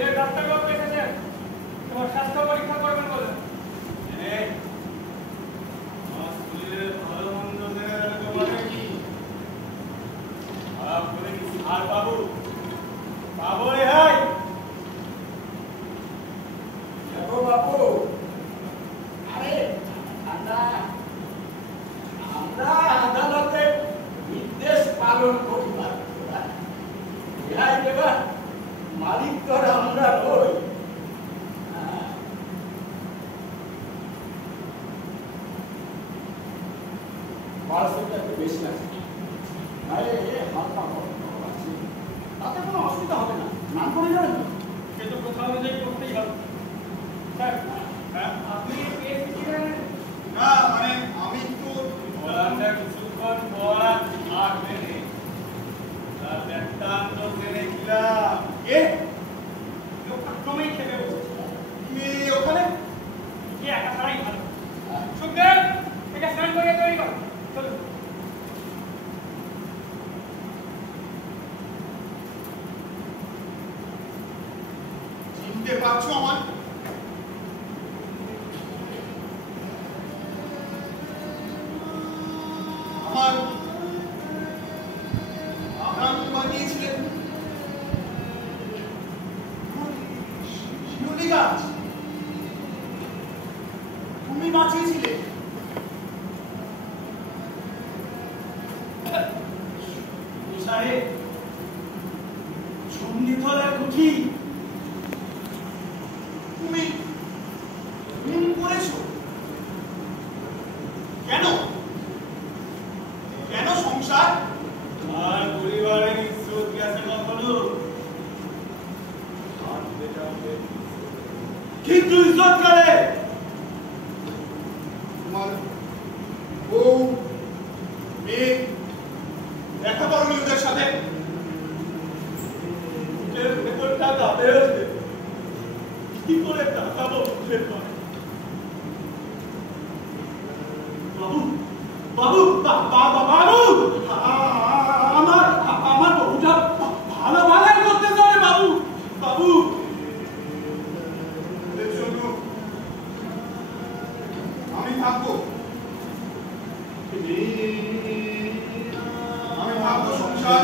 Doctor বাবু এসেছেন, তোমার স্বাস্থ্য পরীক্ষা করবেন বলে। আমার শরীরে ভালো মন্দ জেনে কি খারাপ করে কিছু আর পাবো পাবো রে ভাই। দেখো বাবু, আরে আমরা আদালতের নির্দেশ পালন করিবার রেহাই দেবার মালিক তো আমরা নই। বারোশোটা একটু বেশি আছে, হালকা আছে, তাতে কোনো অসুবিধা হবে না। নাম করে যাবেন তো? সে তো কথা অনুযায়ী করতেই হবে। স্যার, আপনি পেয়েছি কি জানেন? না মানে আমি তো বলাটা কিছুক্ষণ পর আর মেনে তার ব্যক্তান্ত জেনে খিলাম। লোকটা ক্রমেই খেপে বসেছিল। তুমি ওখানে কি একা ছাড়াই ভালো। সুখদেব, এটা স্নান করিয়ে তৈরি করো। চলুন। চিনতে পারছো আমার? আমার আগাম বানিয়েছিলেন শিউলি গাছ, তুমি বাঁচিয়েছিলে। সাহেব সন্ধিতলার কুঠি তুমি খুন করেছো কেন? কেন সংসার আর পরিবারের ইজ্জত গেছে কখনো? কিন্তু ইজ্জত গেলে তোমার বউ মেয়ে দেখা করনি ওদের সাথে? ভেতরটা দাবে উঠবে, কি করে তাকাবো মুখের পরে? বাবু বাবু বাবু, আমার বউটা ভালো ভালাই করতে চায় বাবু। বাবু আমি থাকবো, আমি থাকবো সংসার।